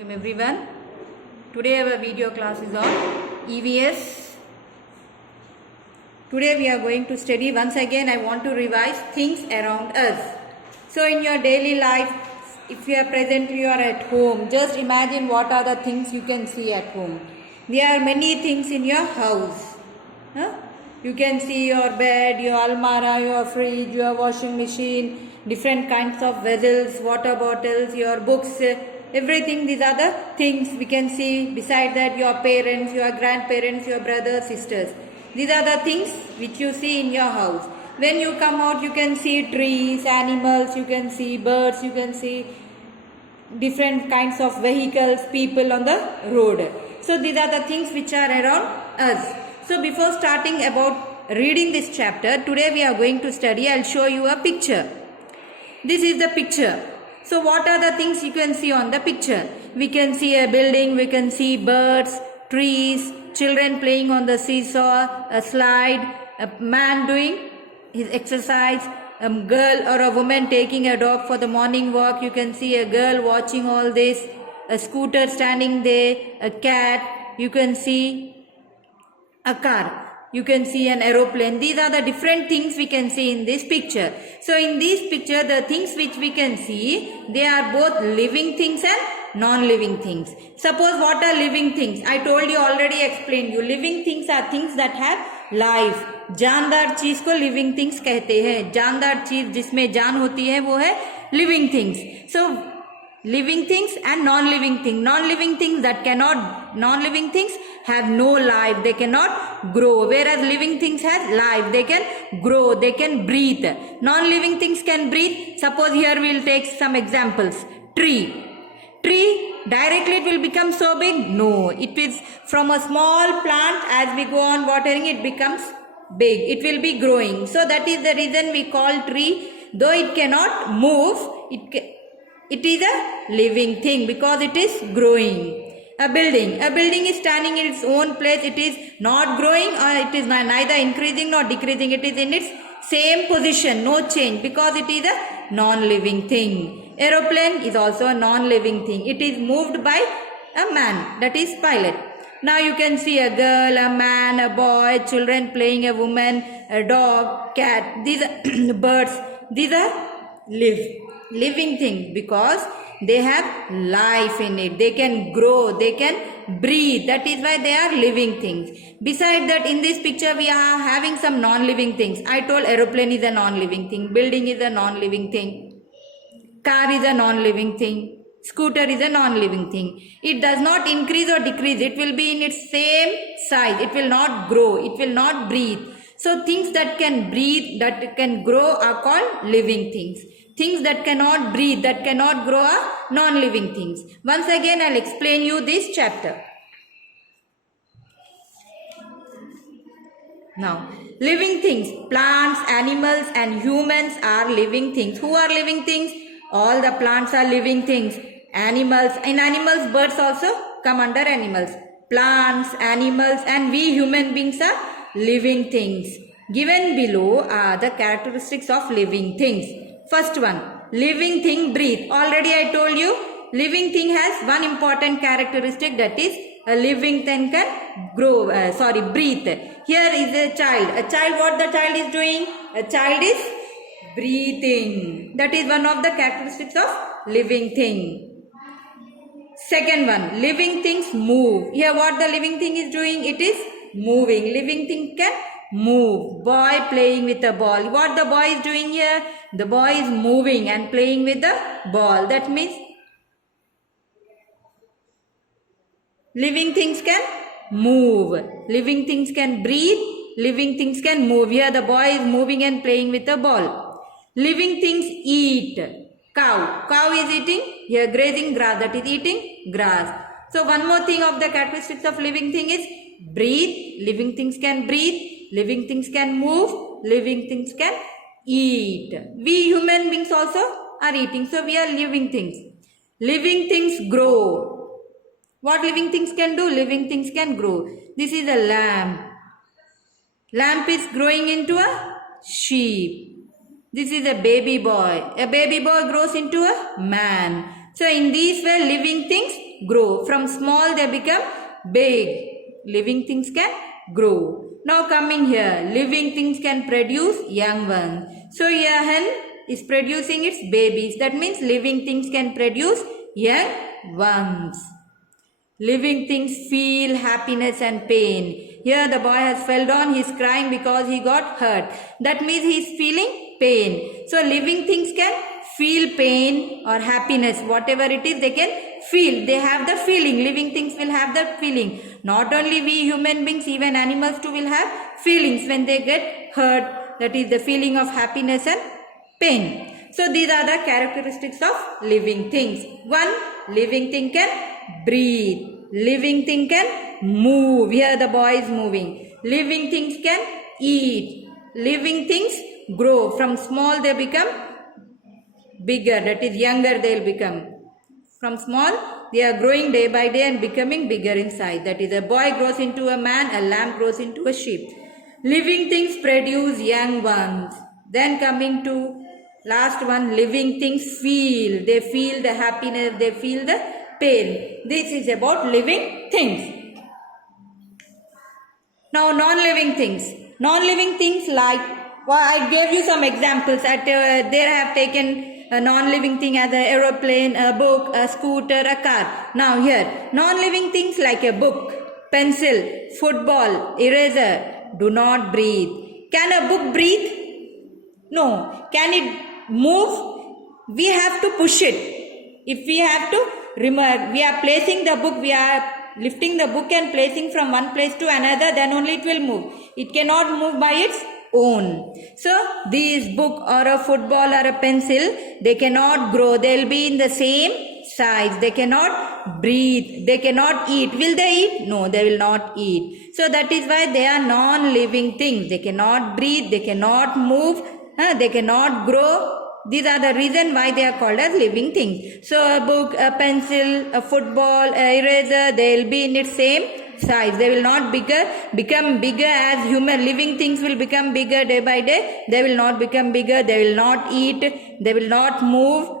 Welcome everyone. Today our video class is on EVS. Today we are going to study once again. I want to revise things around us. So in your daily life, if you are presently or at home, just imagine what are the things you can see at home. There are many things in your house. You can see your bed, your almara, your fridge, your washing machine, different kinds of vessels, water bottles, your books, everything. These are the things we can see. Beside that, your parents, your grandparents, your brothers, sisters. These are the things which you see in your house. When you come out, you can see trees, animals, you can see birds, you can see different kinds of vehicles, people on the road. So these are the things which are around us. So before starting about reading this chapter, today we are going to study. I'll show you a picture. This is the picture. So what are the things you can see on the picture? We can see a building, we can see birds, trees, children playing on the seesaw, a slide, a man doing his exercise, a girl or a woman taking a dog for the morning walk. You can see a girl watching all this, a scooter standing there, a cat, you can see a car. You can see an aeroplane. These are the different things we can see in this picture. So in this picture, the things which we can see, they are both living things and non-living things. Suppose what are living things? I told you, already explained you. Living things are things that have life. जानदार चीज को living things कहते हैं. जानदार चीज जिसमें जान होती है वो है living things. So living things and non-living things. Non-living things that cannot, non-living things have no life. They cannot grow. Whereas living things have life. They can grow. They can breathe. Non-living things can breathe. Suppose here we will take some examples. Tree. Tree, directly it will become so big? No. It is from a small plant. As we go on watering, it becomes big. It will be growing. So that is the reason we call tree. Though it cannot move, it is a living thing because it is growing. A building is standing in its own place. It is not growing or it is neither increasing nor decreasing. It is in its same position, no change, because it is a non-living thing. Aeroplane is also a non-living thing. It is moved by a man, that is pilot. Now you can see a girl, a man, a boy, children playing, a woman, a dog, cat. These are birds. These are living things because they have life in it. They can grow, they can breathe. That is why they are living things. Besides that, in this picture we are having some non-living things. I told aeroplane is a non-living thing, building is a non-living thing, car is a non-living thing, scooter is a non-living thing. It does not increase or decrease. It will be in its same size. It will not grow, it will not breathe. So things that can breathe, that can grow are called living things. Things that cannot breathe, that cannot grow are non-living things. Once again, I'll explain you this chapter. Now, living things, plants, animals and humans are living things. Who are living things? All the plants are living things. Animals, in animals, birds also come under animals. Plants, animals and we human beings are living things. Given below are the characteristics of living things. First one, living thing breathe. Already I told you, living thing has one important characteristic, that is a living thing can grow, breathe. Here is a child. A child, what the child is doing? A child is breathing. That is one of the characteristics of living thing. Second one, living things move. Here what the living thing is doing? It is moving. Living thing can move. Boy playing with a ball. What the boy is doing here? The boy is moving and playing with the ball. That means living things can move. Living things can breathe. Living things can move. Here the boy is moving and playing with a ball. Living things eat. Cow. Cow is eating. Here grazing grass. That is eating grass. So one more thing of the characteristics of living thing is breathe. Living things can breathe. Living things can move. Living things can eat. We human beings also are eating. So we are living things. Living things grow. What living things can do? Living things can grow. This is a lamb. Lamb is growing into a sheep. This is a baby boy. A baby boy grows into a man. So in these way living things grow. From small they become big. Living things can grow. Now coming here, living things can produce young ones. So here hen is producing its babies. That means living things can produce young ones. Living things feel happiness and pain. Here the boy has fell down, he is crying because he got hurt. That means he is feeling pain. So living things can feel pain or happiness. Whatever it is, they can feel. They have the feeling. Living things will have the feeling. Not only we human beings, even animals too will have feelings when they get hurt. That is the feeling of happiness and pain. So these are the characteristics of living things. One, living thing can breathe. Living thing can move. Here the boy is moving. Living things can eat. Living things grow. From small they become bigger. That is younger they will become. From small they are growing day by day and becoming bigger in size. That is, a boy grows into a man, a lamb grows into a sheep. Living things produce young ones. Then coming to last one, living things feel. They feel the happiness, they feel the pain. This is about living things. Now non-living things. Non-living things like, I gave you some examples. There I have taken a non-living thing as an aeroplane, a book, a scooter, a car. Now here, non-living things like a book, pencil, football, eraser, do not breathe. Can a book breathe? No. Can it move? We have to push it. If we have to remove, we are placing the book, we are lifting the book and placing from one place to another, then only it will move. It cannot move by its own. So this book or a football or a pencil, they cannot grow. They will be in the same size. They cannot breathe. They cannot eat. Will they eat? No, they will not eat. So that is why they are non-living things. They cannot breathe. They cannot move. They cannot grow. These are the reason why they are called as living things. So a book, a pencil, a football, a eraser, they will be in its same size. They will not become bigger as human. Living things will become bigger day by day. They will not become bigger. They will not eat. They will not move.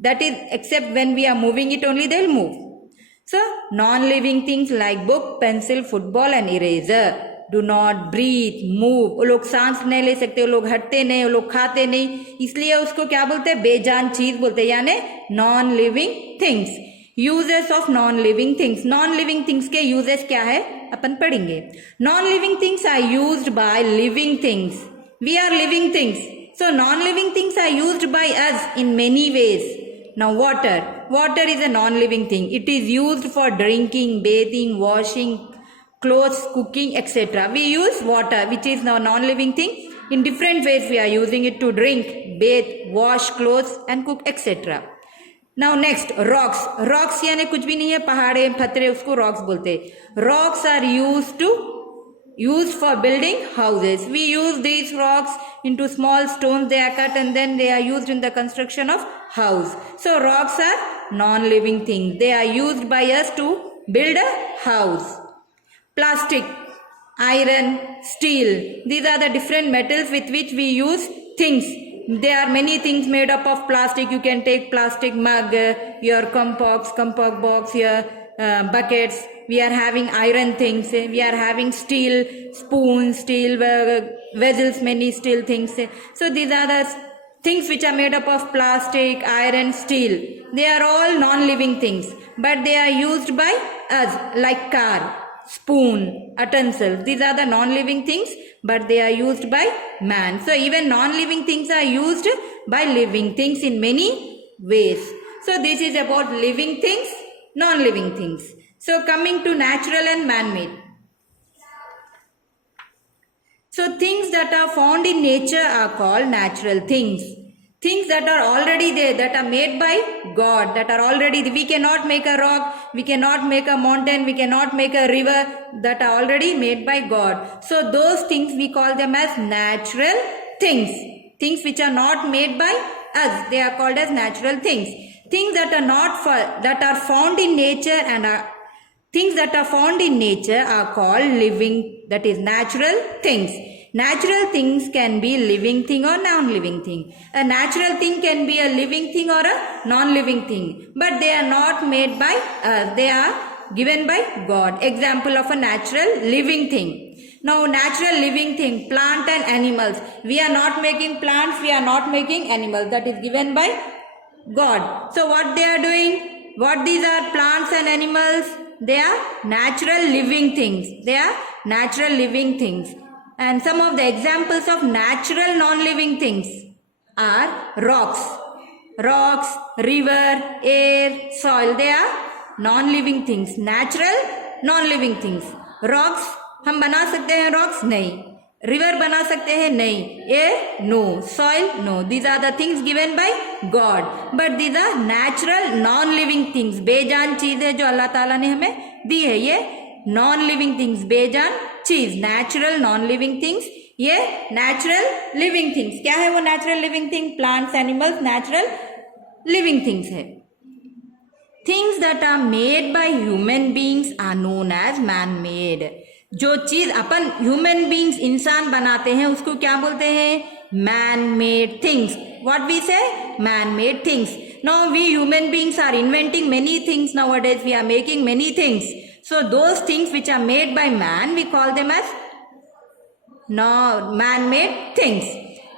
That is, except when we are moving it only, they will move. So non-living things like book, pencil, football and eraser do not breathe, move. वो लोग सांस नहीं ले सकते, वो लोग हटते नहीं, वो लोग खाते नहीं, इसलिए उसको क्या बोलते हैं? बेजान चीज बोलते हैं, यानी non living things. Uses of non living things. Non living things के यूजेस क्या है अपन पढ़ेंगे. Non living things are used by living things. We are living things, so non living things are used by us in many ways. Now water. Water is a non-living thing. It is used for drinking, bathing, washing clothes, cooking, etc. We use water, which is now non-living thing. In different ways we are using it to drink, bathe, wash clothes and cook, etc. Now next, rocks. Rocks यानी कुछ भी नहीं है, पहाड़े पत्थरे, उसको rocks बोलते हैं. Rocks are used for building houses. We use these rocks into small stones. They are cut and then they are used in the construction of house. So rocks are non-living things. They are used by us to build a house. Plastic, iron, steel. These are the different metals with which we use things. There are many things made up of plastic. You can take plastic mug, your compost box, your buckets. We are having iron things. We are having steel spoons, steel vessels, many steel things. So these are the things which are made up of plastic, iron, steel. They are all non-living things, but they are used by us, like car, spoon, utensils. These are the non-living things, but they are used by man. So even non-living things are used by living things in many ways. So this is about living things, non-living things. So coming to natural and man-made. So things that are found in nature are called natural things. Things that are already there, that are made by God, that are already there. We cannot make a rock, we cannot make a mountain, we cannot make a river, that are already made by God. So those things we call them as natural things. Things which are not made by us, they are called as natural things. Things that are found in nature and things that are found in nature are called living, that is natural things. Natural things can be living thing or non-living thing. A natural thing can be a living thing or a non-living thing, but they are not made by us. They are given by God. Example of a natural living thing. Now, natural living thing, plant and animals. We are not making plants, we are not making animals. That is given by God. So what they are doing? What these are plants and animals? They are natural living things. They are natural living things. And some of the examples of natural non-living things are rocks. Rocks, river, air, soil. They are non-living things. Natural non-living things. Rocks, हम बना सकते हैं rocks? नहीं. River बना सकते हैं? नहीं. Air? No. Soil? No. These are the things given by God, but these are natural non living things. बेजान चीज है जो अल्लाह ताला ने हमें दी है. ये नॉन लिविंग थिंग्स, बेजान चीज. नेचुरल नॉन लिविंग थिंग्स, ये नेचुरल लिविंग थिंग्स. क्या है वो natural living thing? Plants, animals natural living things है. Things that are made by human beings are known as man made. जो चीज अपन ह्यूमन बींग्स इंसान बनाते हैं उसको क्या बोलते हैं? Man made things. What we say? Man made things. Now we human beings are inventing many things nowadays. We are making many things. So those things which are made by man we call them as man made things.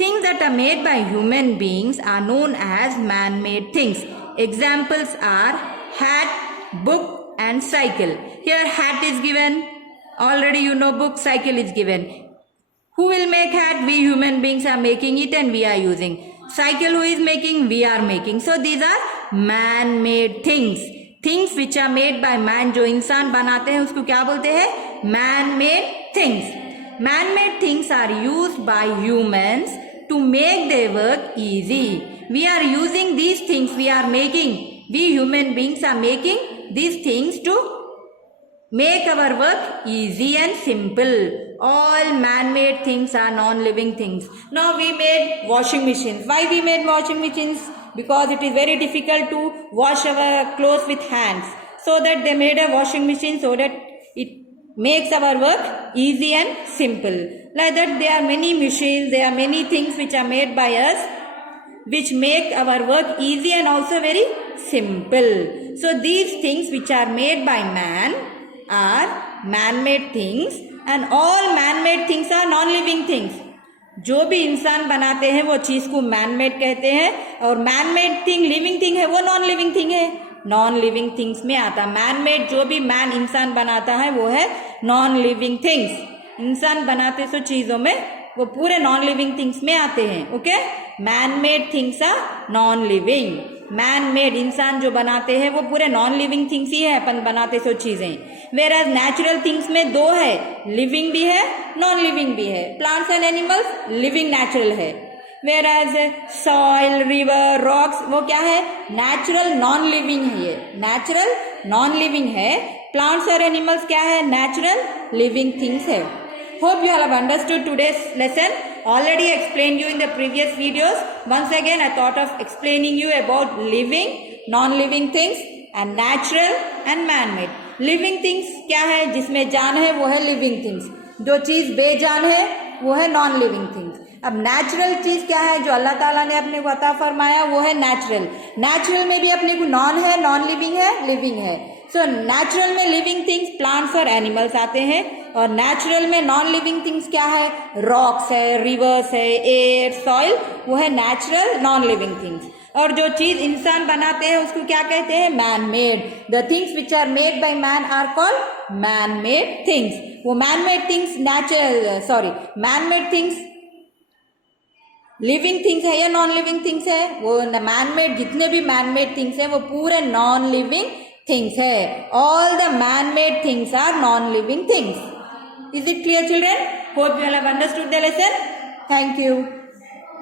Things that are made by human beings are known as man-made things. Examples are hat, book and cycle. Here hat is given. Already you know book, cycle is given. Who will make hat? We human beings are making it and we are using. Cycle who is making? We are making. So these are man-made things. Things which are made by man, जो इंसान बनाते हैं उसको क्या बोलते हैं? Man-made things. Man-made things are used by humans to make their work easy. We are using these things, we are making, we human beings are making these things to make our work easy and simple. All man-made things are non-living things. Now we made washing machines. Why we made washing machines? Because it is very difficult to wash our clothes with hands. So that they made a washing machine so that it makes our work easy and simple. Like that there are many machines, there are many things which are made by us which make our work easy and also very simple. So these things which are made by man are man-made things and all man-made things are non-living things. जो भी इंसान बनाते हैं वो चीज को man-made कहते हैं और man-made thing living thing है वो non-living thing है. नॉन लिविंग थिंग्स में आता. मैन मेड जो भी मैन इंसान बनाता है वो है नॉन लिविंग थिंग्स. इंसान बनाते सो चीजों में वो पूरे नॉन लिविंग थिंग्स में आते हैं. Okay, man made things are non living. Man made इंसान जो बनाते हैं वो पूरे नॉन लिविंग थिंग्स ही है अपन बनाते सो चीजें. वेयर एज नेचुरल थिंग्स में दो है, लिविंग भी है नॉन लिविंग भी है. Plants and animals living natural है. Whereas soil, river, rocks वो क्या है? नेचुरल नॉन लिविंग है. ये नेचुरल नॉन लिविंग है. प्लांट्स और एनिमल्स क्या है? नेचुरल लिविंग थिंग्स है. Hope you all have understood today's lesson. Already explained you in the previous videos. Once again I thought of explaining you about living, non-living things and natural and man-made. Living things क्या है? जिसमें जान है वो है living things. जो चीज बेजान है वो है नॉन लिविंग थिंग्स. अब नेचुरल चीज क्या है? जो अल्लाह ताला ने अपने को अता फरमाया वो है नेचुरल. नेचुरल में भी अपने को नॉन है, नॉन लिविंग है, लिविंग है. सो नेचुरल में लिविंग थिंग्स प्लांट्स और एनिमल्स आते हैं और नेचुरल में नॉन लिविंग थिंग्स क्या है? रॉक्स है, रिवर्स है, एयर, सॉइल, वो है नेचुरल नॉन लिविंग थिंग्स. और जो चीज इंसान बनाते हैं उसको क्या कहते हैं? Man made. The things which are made by man are called man made things. वो man made things man made things living things है या नॉन लिविंग थिंग्स है? वो मैन मेड जितने भी मैन मेड थिंग्स है वो पूरे नॉन लिविंग थिंग्स है. All the man made things are non living things. Is it clear children? Hope you have understood the lesson. Thank you.